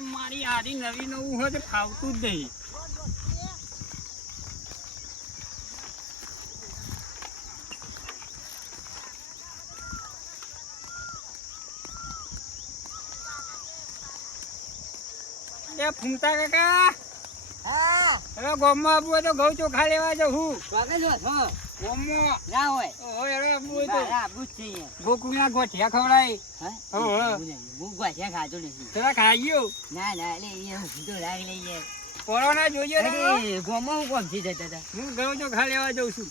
મારી આરી નવી નવું હોય તો ફાવતું જ નહીં. એ ફૂમતા કાકા, હા હવે ગામમાં આવવું હોય તો ઘઉં ચોખા લેવા જવું. વાગે જો છો ગામમાં ના હોય ઓય હવે આવવું હોય તો મારા આબુ જ છે યાર. ગોકુળના ગોઠિયા ખવડાય. હા હા. હું ગોઠિયા ખાતો નથી. જરા ખાઈ ના ના એટલે એ હું તો રાગ લઈએ. કોરોના જોઈએ ને. અરે ગોમાં હું કોમથી જતા હતા. હું ઘઉં ચોખા લેવા જઉં છું.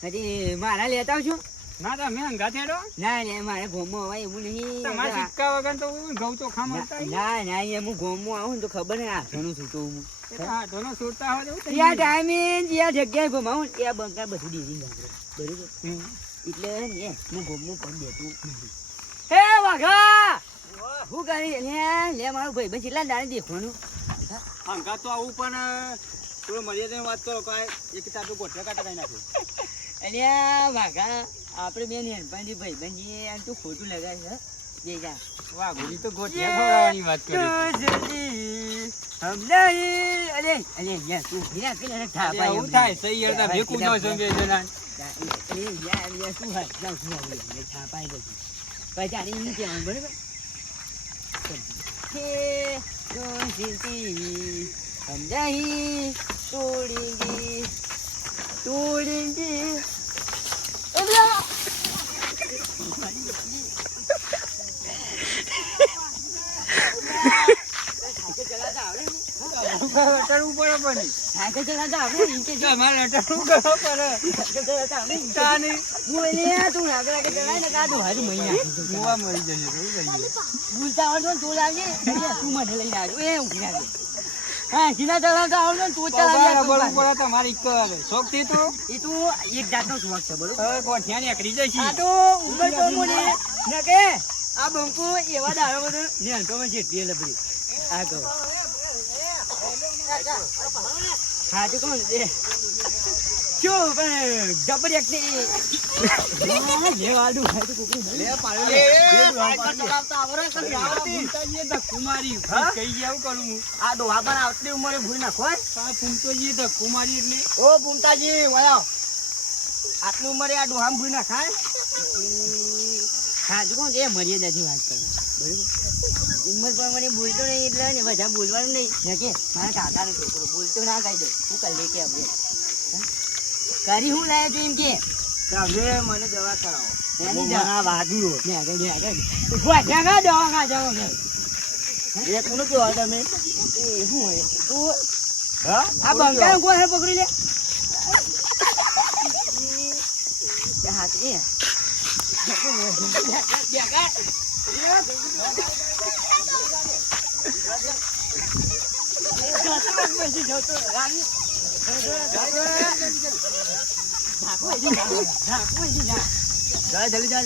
હા હજી મારા લેતા આવજો. ના તમે હંગા થેડો. ના ના મારે ગોમાં હોય એવું નહીં. તમારા સિક્કા વગર તો ઘઉં ચોખા મળતા નહીં. ના ના એ હું ગોમાં આવું ને તો ખબર નહીં આઠનું છૂટું હું. હા ધોનો છોડતા હોય તો ત્યાં ટાઈમે જ્યાં જગ્યાએ ઘુમાવું ત્યાં બંકા બધું દીધી નાખે બરોબર. એટલે ને હું ગોમું પણ બેઠું હે વાઘા હું કરી લે મારું ભાઈ ભાઈ કેટલા દાડે દેખવાનું. હંગા તો આવું પણ થોડો મર્યાદાની વાત કરો કાંઈ એક તાતું ગોઠિયા કાઢા કઈ નાખ્યું. અલ્યા વાઘા આપણે બેન હેનપાની ભાઈ બનજી તું ખોટું લગાવે છે જે જા વાહ ગોળી તો ગોઠિયા ખવડાવવાની વાત કરી. હમ નહીં અરે અરે યાર તું ફિરા ફિરા થાપા આવું થાય સહી યાર તમે કૂદો છો બે જણા. અરે યાર યાર શું હાલ જાવ શું આવી યાર થાપા એ બધું પછી આની નહીં કહેવાનું બરાબર. હે તો સીધી સમજાઈ તોડીંગી તોડીંગી એલા અટાડવું પડે પણ સાયકલ ચલાવતા આવડે ઇનકે જો તમારે અટાડવું કરવો પડે. સાયકલ ચલાવતા આવડે તાની બોલે તું રાગ રાગ ચલાય ને કાદો હારું મહિના મુવા મરી જશે શું કરીએ. બોલતા આવડતો ને તો લાવજે તું મને લઈને આવજો એ ઊંઘી નાખજો. હા સીધા ચલાવતા આવડતો ને તું ચલાવજે બરોબર પડે તમારી કર શોખ થી તું એ તું એક જાતનો શોખ છે બરોબર. હવે ગોઠિયા નીકળી જશે. આ તો ઉંમર તો મોને ને કે આ બંકો એવા દાડો બધું ને અંકોમાં જેટલી લબડી આ કહો હા તો કોણ એ શું પણ જબર એકની જે વાડું ખાય તો કોકરી લે પાડ્યો લે ધક્કુ મારી કઈ જાવ કરું હું. આ ડોહા પણ આવતી ઉંમરે ભૂલ નાખો આ ફૂમતોજી ધક્કુ મારી એટલે ઓ પુમતાજી વળાવ આટલી ઉંમરે આ ડોહા ભૂલ નાખાય હા જો કોણ એ મર્યાદાથી વાત કરવા બરોબર. ઉંમર પર મને બોલતો નહીં એટલે ને બધા બોલવાનું નહીં ને કે મારા કાકાનો છોકરો બોલતો ના કહી દઉં હું કરી લે કે આપણે કરી હું લાવ્યો તું એમ કે તમે મને દવા કરાવો. એની દવા વાગ્યું ને આગળ ને આગળ ઉભા ત્યાં કા દવા કા જાવ એ કોને કહેવાય તમે? એ શું હોય તું હા આ બંકાનો કોઈ હે પકડી લે હાથ એ જલ્દી જા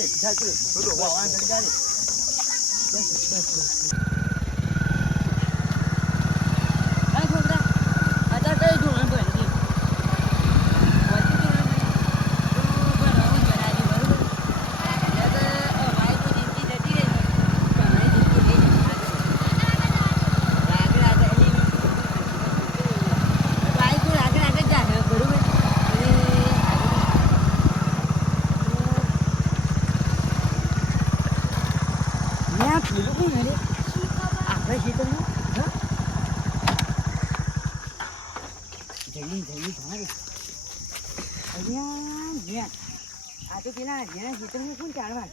આ તો પેલા જેના ખેતરમાં કોણ ચાલવા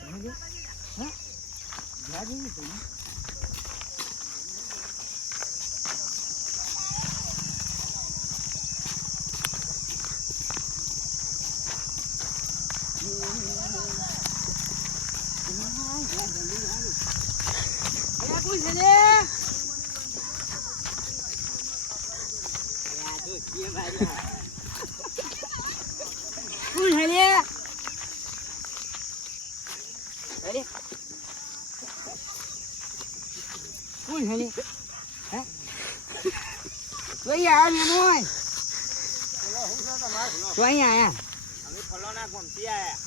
હા કોણ હલે અરે કોણ હલે હે તો યાર મેનો હોય તો અહીંયા અમે ફલોના ગોમથી આયા.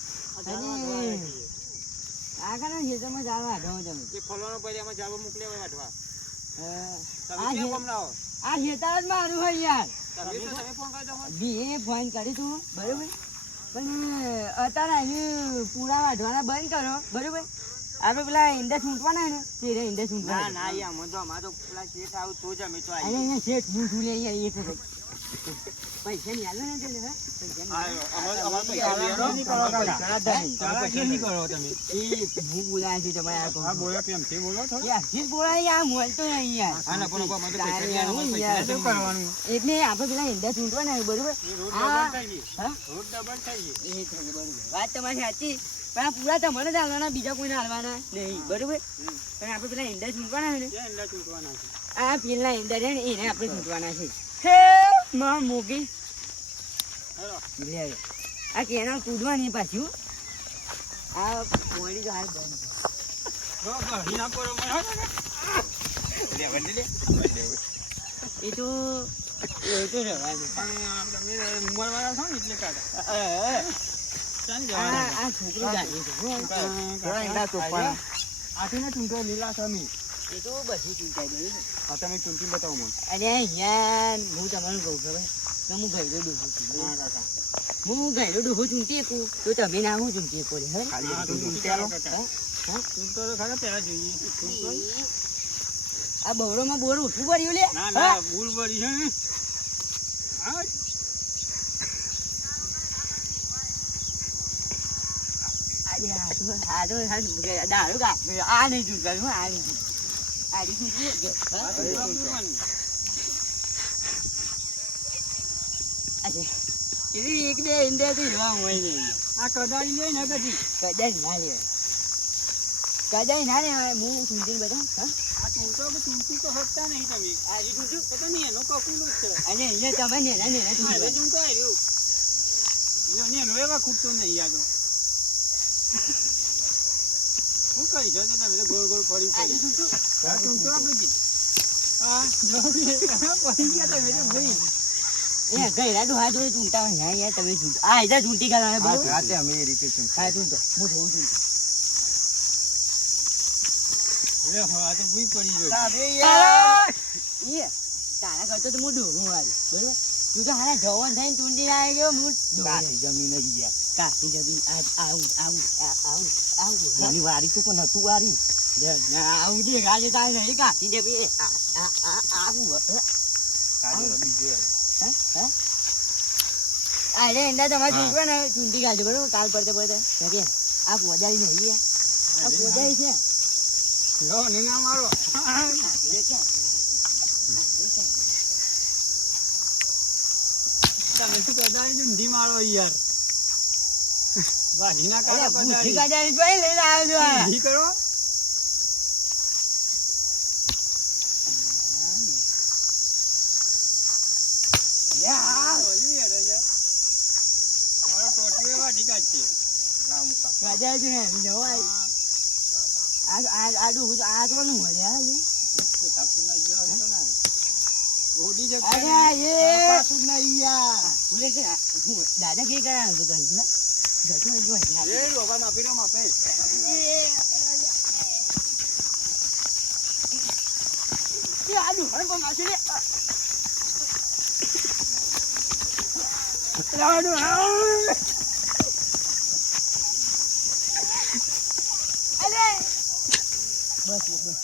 આગળ ખેતરમાં જવા દો તમે એ ફલોનો ભાઈ એમાં જાવ મોકલે હોય વાટવા. તમે કેમ બોમલાવો? આ ખેતર જ મારું હોય યાર. તમે ફોન કરી દો. બીએ ફોન કરી તું બરોબર, પણ અત્યારે અહીં પૂરા વાઢવાના બંધ કરો બરોબર. આપણે પેલા ઈંડા છૂટવાના ને તે રે ઈંડા ના છૂટવાના. ના યાર મને તો અમાર તો પેલા શેઠ આવું તો જ અમે તો અરે આવી. અહીંયા શેઠ હું છું લે અહીંયા એક વખત. પૈસા ની આલો ને તને હે? પૈસા ની આલો. અમાર પૈસા નહીં કરો કાકા. પૈસા નહીં કરો તમે. એ હું બોલાય છું તમારે આ કહું. બોલો પ્રેમથી બોલો થોડું. યાર શીત બોલાય યાર મળતો નહીં યાર. હા ના પણ મને તો પૈસા તારે નહીં હું આલો. યાર. શું કરવાનું? એટલે આપણે પેલા ઈંડા છૂટવાના છે બરોબર. રોડ આ ડબલ થઈ ગઈ. હા રોડ ડબલ થઈ ગઈ. એ થઈ ગયું, બરોબર. વાત તમારી સાચી, પણ આ પૂરા તમારે જ હાલવાના, બીજા કોઈને હાલવાના નહીં બરોબર. પણ આપણે પેલા ઈંડા છૂટવાના છે ને, ક્યાં ઈંડા ચૂંટવાના છે? આ પેલા ઈંડા છે ને એને આપણે છૂટવાના છે. હે માં મોગી હેલો. લે લે. આ કેનાલ કૂદવાની પાછું. આ પોણી તો હાલ બંધ છે. જો ગળી ના કરો મને. લે વંડી લે. એ તો રહેવા દે. પણ તમે ઉંમરવાળા છો ને એટલે કાકા. ચાલ જવાના. આ છોકરો જાગે છે હો. ઘણા ઈંડા ચોપવાના. આથી ને ચૂંટો લીલા સમી. એ તો બધું ચૂંટાઈ ગયું છે. આ તમે ચૂંટી બતાવો મને. અરે યાર હું તમને કહું ખબર તો હું ગયડો ડૂહો છું. હા કાકા. હું ગયડો ડૂહો ચૂંટી શકું તો તમે ના હું ચૂંટી શકો રે. હા તો ચૂંટી આલો કાકા. હા? ચૂંટો તો ખરા પહેલા જોઈએ. ચૂંટો. આ બવડોમાં બોર ઉઠું પડ્યું લે. ના હા? ના ભૂલ ભરી છે ને. હા. દારૂ કાપે આ નહીં ચૂંટવાનું આ નહીં આ તો ચૂંટવાનું. એક બે ઇન્ડિયા થી જવા હોય નહીં. આ કદાળી લે ને કદી. કદાચ ના લેવાય, કદાચ ના લેવાય. હું ચૂંટી બધા હા આ ચૂંટો કે ચૂંટી તો શકતા નહીં તમે. આજે ચૂંટ્યું પતા નહીં એનો કકુલો જ છે. અને અહીંયા તમે નેના નેના હા, ચૂંટવા. હવે ચૂંટો આવ્યો. જો ને એનો એવા ખૂટતો નહીં યાર તો. શું કરી છે તે તમે તો ગોળ ગોળ ફરી આજે ફરી. ચૂંટું. આ ચૂંટો આપણે જી. હા જો ને, પડી ગયા તમે તો ભાઈ. એ ગયડા ડોહા જોડે ચૂંટા હોય હા યાર તમે ચૂંટો. આ ઇધર ચૂંટી ગયા બરોબર. રાતે અમે એ રીતે ચૂંટો. હા ચૂંટો હું થોડું ચૂંટો. હવે આ તો ભૂઈ પડી ગયો. એ તારા કરતો તો હું ડોહું વાળી બરોબર. તું તો હારા જવાન થઈને ચૂંટી આવી ગયો. હું કાઠી જમીન જ ગયા. કાશી જમીન આવું એની વારી તો પણ હતું વારી. આવું છે ગાજે તારે નહીં કાશી જમીન આવું કાલે બીજો આવ્યો. અરે એંડા તમારે ચૂંટવા ને ચૂંટી ગાજો બરોબર. કાલ પડતે પડતે આ પોજાઈ નહીં આ પોજાઈ છે. લો ને ના મારો. તમે શું કદાળી ઊંધી મારો યાર. વાઢી ના કાઢો કદાળી. ગાજાની જોઈ લઈને આવ્યો છું આ. ઊંધી કરો. હજુ યાર છે. મારો ટોટીઓ વાઢી કાઢશે. ના મુકા. ગાજા છે ને જવાય. આ ડોહું આ તો નું હોય યાર એ. તાપીના જો હતો ને. ગોડી જગ્યા અરે ને. એ પાછું નહીં યાર. બોલે છે હું દાદા કે કરાવ તો હજી જતો ને જો એ લોકા માપી લો માપે. આ ડોહા પણ માસી લે. લાડુ આવ. અલે બસ બસ